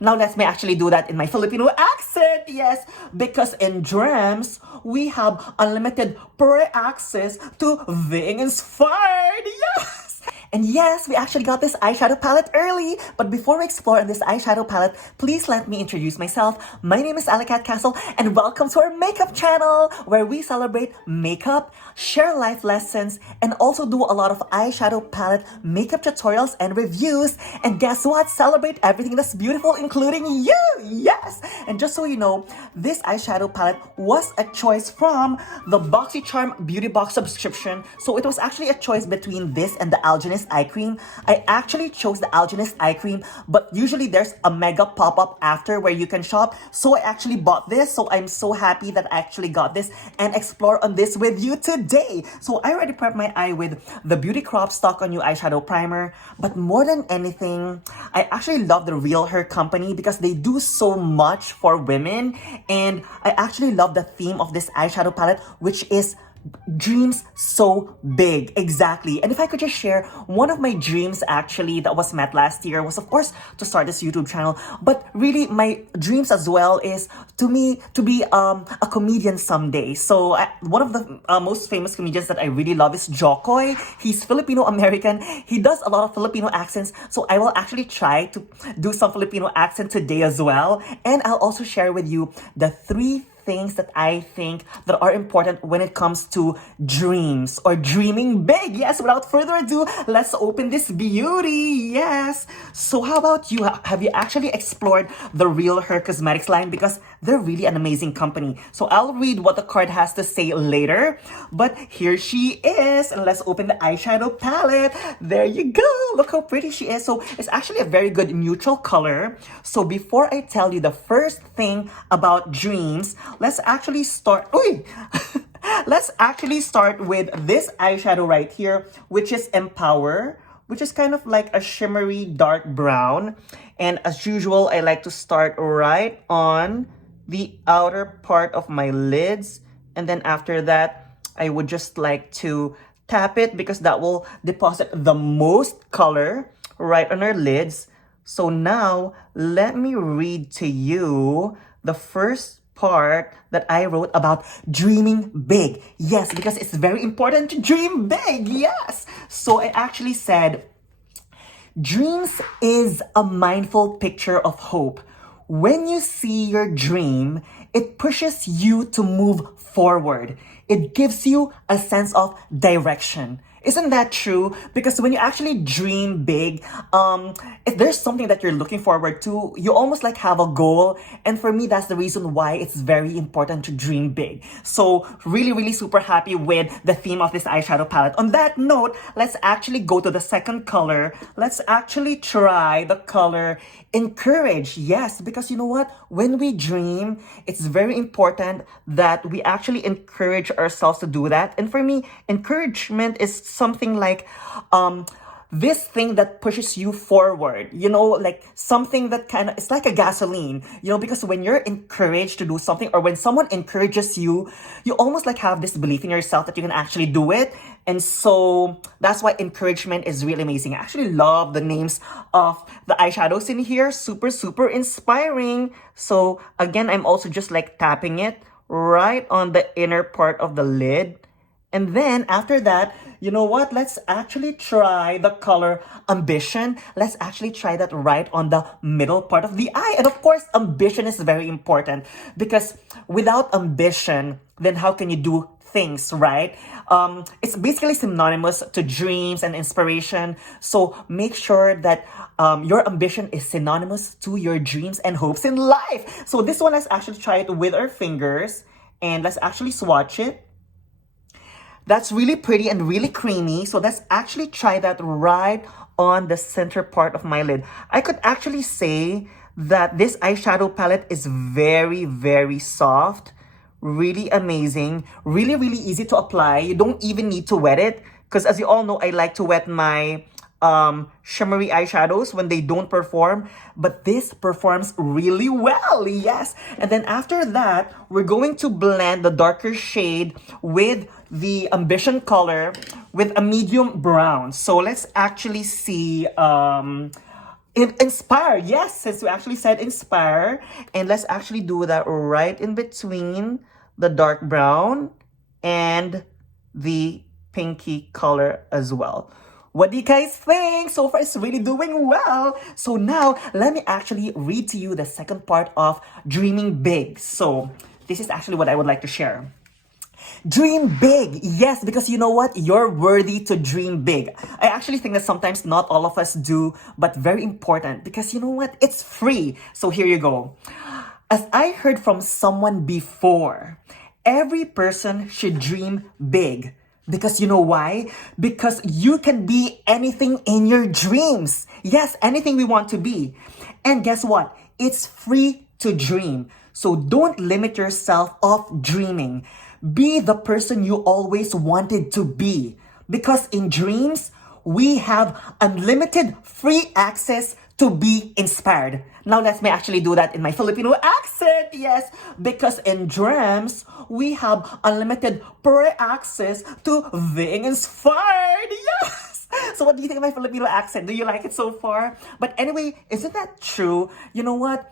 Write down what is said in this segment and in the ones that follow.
Now let me actually do that in my Filipino accent. Yes, because in Dreams, we have unlimited access to being inspired. Yes! And yes, we actually got this eyeshadow palette early. But before we explore this eyeshadow palette, please let me introduce myself. My name is Alicat Castle, and welcome to our makeup channel, where we celebrate makeup, share life lessons, and also do a lot of eyeshadow palette makeup tutorials and reviews. And guess what? Celebrate everything that's beautiful, including you! Yes! And just so you know, this eyeshadow palette was a choice from the Boxycharm Beauty Box subscription. So it was actually a choice between this and the Algenist eye cream. I actually chose the Algenist eye cream, but usually there's a mega pop-up after where you can shop. So I actually bought this. So I'm so happy that I actually got this and explore on this with you today. So I already prepped my eye with the Beauty Crop Stock on You eyeshadow primer. But more than anything, I actually love the Realher company because they do so much for women. And I actually love the theme of this eyeshadow palette, which is dreams so big. Exactly. And if I could just share, one of my dreams actually that was met last year was, of course, to start this YouTube channel. But really, my dreams as well is to be a comedian someday. So one of the most famous comedians that I really love is Jokoy. He's Filipino American. He does a lot of Filipino accents. So I will actually try to do some Filipino accent today as well. And I'll also share with you the 3 things that I think that are important when it comes to dreams or dreaming big. Yes, without further ado, let's open this beauty. Yes. So how about you? Have you actually explored the Realher Cosmetics line? Because they're really an amazing company. So I'll read what the card has to say later. But here she is. And let's open the eyeshadow palette. There you go. Look how pretty she is. So it's actually a very good neutral color. So before I tell you the first thing about dreams, let's actually start. Let's actually start with this eyeshadow right here, which is Empower, which is kind of like a shimmery dark brown. And as usual, I like to start right on the outer part of my lids. And then after that, I would just like to tap it because that will deposit the most color right on our lids. So now, let me read to you the first part that I wrote about dreaming big. Yes, because it's very important to dream big. Yes. So I actually said, dreams is a mindful picture of hope. When you see your dream, it pushes you to move forward. It gives you a sense of direction. Isn't that true? Because when you actually dream big, if there's something that you're looking forward to, you almost like have a goal. And for me, that's the reason why it's very important to dream big. So really, really super happy with the theme of this eyeshadow palette. On that note, let's actually go to the second color. Let's actually try the color Encourage. Yes, because you know what? When we dream, it's very important that we actually encourage ourselves to do that. And for me, encouragement is something like this thing that pushes you forward, like something that it's like a gasoline, because when you're encouraged to do something or when someone encourages you, you almost like have this belief in yourself that you can actually do it. And so that's why encouragement is really amazing. I actually love the names of the eyeshadows in here. Super, super inspiring. So again, I'm also just like tapping it right on the inner part of the lid. And then after that, you know what? Let's actually try the color Ambition. Let's actually try that right on the middle part of the eye. And of course, ambition is very important because without ambition, then how can you do things, right? It's basically synonymous to dreams and inspiration. So make sure that your ambition is synonymous to your dreams and hopes in life. So this one, let's actually try it with our fingers and let's actually swatch it. That's really pretty and really creamy. So let's actually try that right on the center part of my lid. I could actually say that this eyeshadow palette is very, very soft. Really amazing. Really, really easy to apply. You don't even need to wet it. Because as you all know, I like to wet my shimmery eyeshadows when they don't perform, but this performs really well. Yes. And then after that, we're going to blend the darker shade with the Ambition color with a medium brown. So let's actually see Inspire, yes, since we actually said inspire. And let's actually do that right in between the dark brown and the pinky color as well. What do you guys think? So far, it's really doing well. So now, let me actually read to you the second part of dreaming big. So this is actually what I would like to share. Dream big. Yes, because you know what? You're worthy to dream big. I actually think that sometimes not all of us do, but very important because you know what? It's free. So here you go. As I heard from someone before, every person should dream big. Because you know why? Because you can be anything in your dreams. Yes, anything we want to be. And guess what? It's free to dream. So don't limit yourself of dreaming. Be the person you always wanted to be. Because in dreams, we have unlimited free access to be inspired. Now let me actually do that in my Filipino accent. Yes, because in dreams, we have unlimited free access to being inspired. Yes. So what do you think of my Filipino accent? Do you like it so far? But anyway, isn't that true? You know what?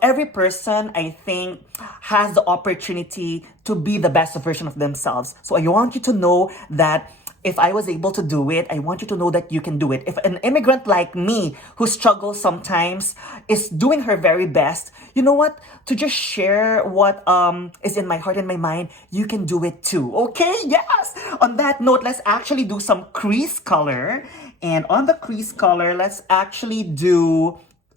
Every person, I think, has the opportunity to be the best version of themselves. So I want you to know that if I was able to do it, I want you to know that you can do it. If an immigrant like me who struggles sometimes is doing her very best, you know what? To just share what is in my heart and my mind, you can do it too. Okay? Yes! On that note, let's actually do some crease color. And on the crease color, let's actually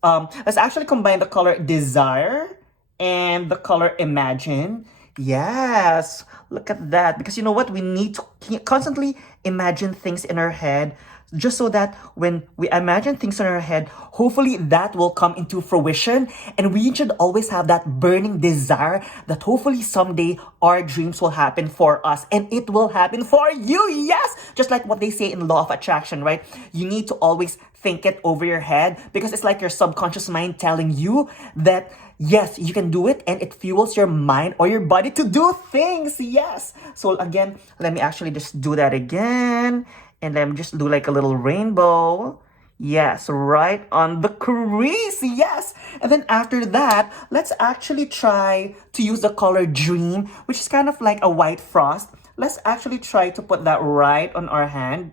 combine the color Desire and the color Imagine. Yes, look at that. Because you know what? We need to constantly imagine things in our head just so that when we imagine things in our head, hopefully that will come into fruition. And we should always have that burning desire that hopefully someday our dreams will happen for us and it will happen for you. Yes, just like what they say in law of attraction, right? You need to always think it over your head because it's like your subconscious mind telling you that yes, you can do it and it fuels your mind or your body to do things. Yes. So again, let me actually just do that again. And let me just do like a little rainbow. Yes, right on the crease. Yes. And then after that, let's actually try to use the color Dream, which is kind of like a white frost. Let's actually try to put that right on our hand.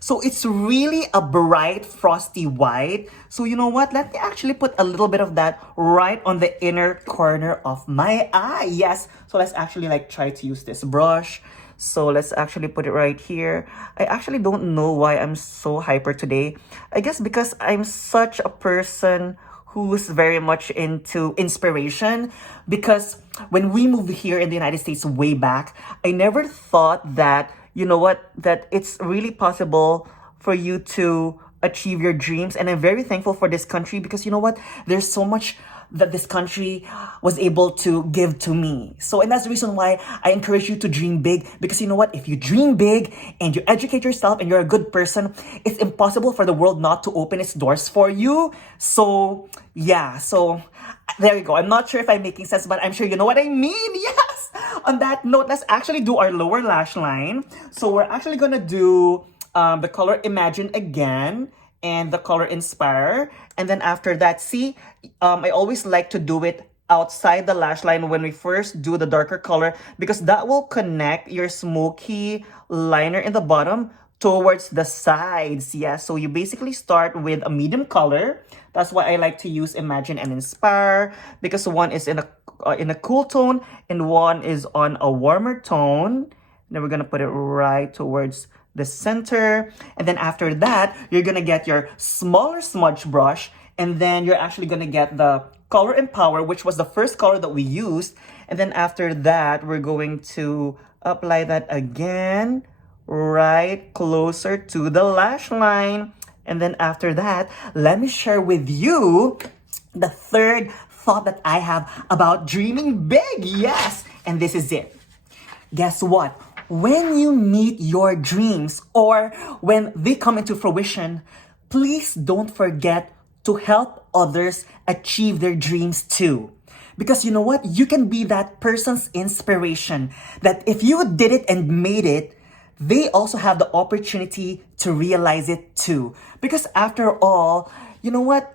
So it's really a bright, frosty white. So you know what? Let me actually put a little bit of that right on the inner corner of my eye. Yes. So let's actually like try to use this brush. So let's actually put it right here. I actually don't know why I'm so hyper today. I guess because I'm such a person who's very much into inspiration. Because when we moved here in the United States way back, I never thought that you know what, that it's really possible for you to achieve your dreams. And I'm very thankful for this country because you know what, there's so much that this country was able to give to me. So, and that's the reason why I encourage you to dream big because you know what, if you dream big and you educate yourself and you're a good person, it's impossible for the world not to open its doors for you. So, yeah, so there you go. I'm not sure if I'm making sense, but I'm sure you know what I mean. Yes. On that note, let's actually do our lower lash line. So we're actually gonna do the color Imagine again and the color Inspire. And then after that, see, I always like to do it outside the lash line when we first do the darker color because that will connect your smoky liner in the bottom towards the sides. Yeah, so you basically start with a medium color. That's why I like to use Imagine and Inspire because one is in a cool tone and one is on a warmer tone. Then we're gonna put it right towards the center. And then after that, you're gonna get your smaller smudge brush and then you're actually gonna get the color Empower, which was the first color that we used. And then after that, we're going to apply that again right closer to the lash line. And then after that, let me share with you the third thought that I have about dreaming big. Yes, and this is it. Guess what? When you meet your dreams or when they come into fruition, please don't forget to help others achieve their dreams too. Because you know what? You can be that person's inspiration that if you did it and made it, they also have the opportunity to realize it too. Because after all, you know what?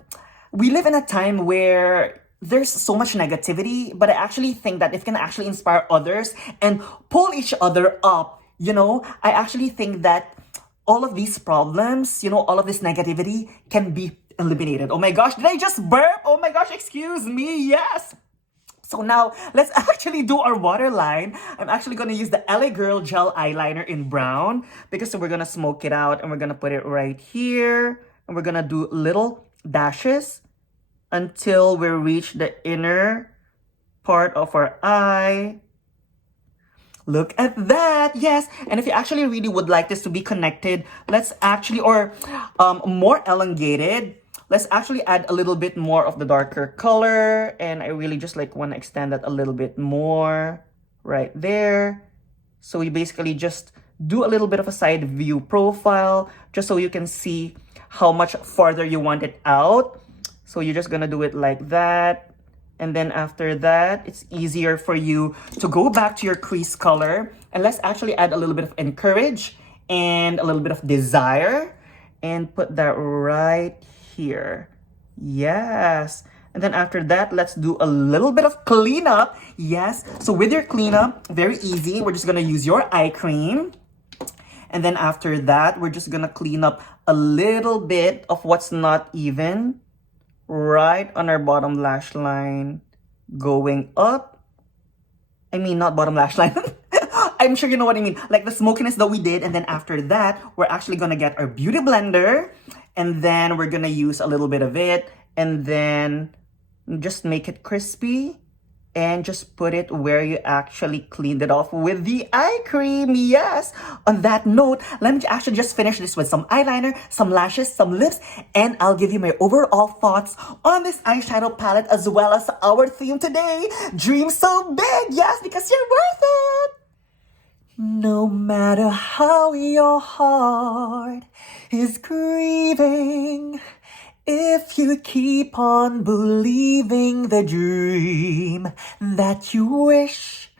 We live in a time where there's so much negativity, but I actually think that if we can actually inspire others and pull each other up, I actually think that all of these problems, all of this negativity can be eliminated. Oh my gosh, did I just burp? Oh my gosh, excuse me. Yes. So now, let's actually do our waterline. I'm actually gonna use the LA Girl Gel Eyeliner in brown because we're gonna smoke it out and we're gonna put it right here. And we're gonna do little dashes until we reach the inner part of our eye. Look at that, yes. And if you actually really would like this to be connected, let's actually, or more elongated, let's actually add a little bit more of the darker color. And I really just like want to extend that a little bit more right there. So we basically just do a little bit of a side view profile just so you can see how much farther you want it out. So you're just gonna do it like that. And then after that, it's easier for you to go back to your crease color. And let's actually add a little bit of encourage and a little bit of desire. And put that right here. Yes. And then after that, let's do a little bit of cleanup. Yes. So with your cleanup, very easy. We're just going to use your eye cream. And then after that, we're just going to clean up a little bit of what's not even right on our bottom lash line, going up. I mean, not bottom lash line. I'm sure you know what I mean. Like the smokiness that we did. And then after that, we're actually going to get our beauty blender. And then we're going to use a little bit of it. And then just make it crispy. And just put it where you actually cleaned it off with the eye cream. Yes. On that note, let me actually just finish this with some eyeliner, some lashes, some lips, and I'll give you my overall thoughts on this eyeshadow palette as well as our theme today. Dream so big. Yes, because you're worth it. No matter how your heart is grieving, if you keep on believing the dream that you wish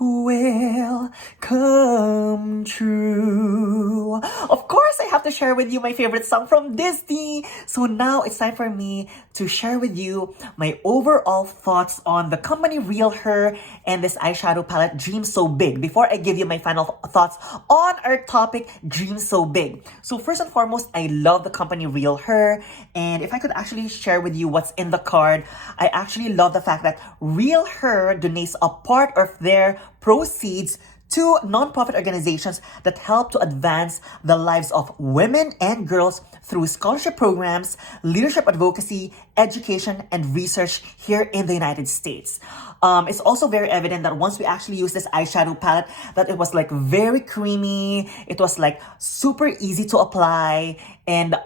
will come true. Of course, I have to share with you my favorite song from Disney. So now it's time for me to share with you my overall thoughts on the company Realher and this eyeshadow palette Dream So Big. Before I give you my final thoughts on our topic, Dream So Big. So first and foremost, I love the company Realher. And if I could actually share with you what's in the card, I actually love the fact that Realher donates a part of their proceeds to nonprofit organizations that help to advance the lives of women and girls through scholarship programs, leadership advocacy, education, and research here in the United States. It's also very evident that once we actually use this eyeshadow palette, that it was like very creamy, it was like super easy to apply, and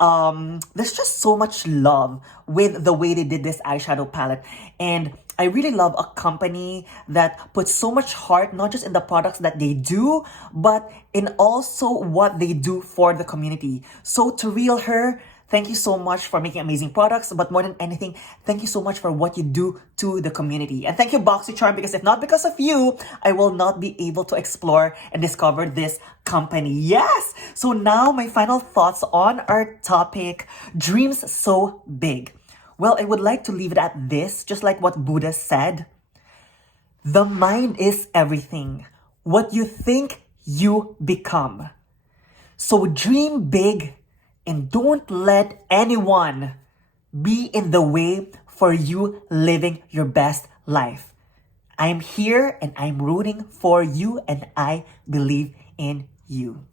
there's just so much love with the way they did this eyeshadow palette. And I really love a company that puts so much heart, not just in the products that they do, but in also what they do for the community. So to Realher, thank you so much for making amazing products, but more than anything, thank you so much for what you do to the community. And thank you, Boxycharm, because if not because of you, I will not be able to explore and discover this company. Yes! So now my final thoughts on our topic, Dreams So Big. Well, I would like to leave it at this, just like what Buddha said. The mind is everything. What you think, you become. So dream big and don't let anyone be in the way for you living your best life. I'm here and I'm rooting for you and I believe in you.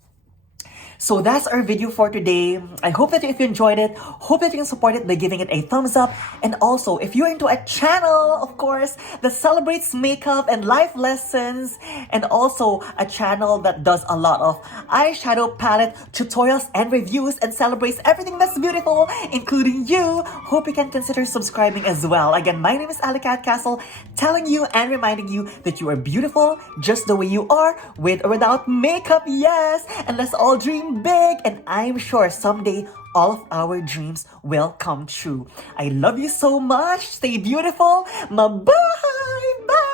So that's our video for today. I hope that if you enjoyed it, hope that you can support it by giving it a thumbs up. And also, if you're into a channel, of course, that celebrates makeup and life lessons, and also a channel that does a lot of eyeshadow palette tutorials and reviews and celebrates everything that's beautiful, including you, hope you can consider subscribing as well. Again, my name is Alicat Castle, telling you and reminding you that you are beautiful just the way you are, with or without makeup, yes! And let's all dream big, and I'm sure someday all of our dreams will come true. I love you so much. Stay beautiful. Bye-bye. Bye.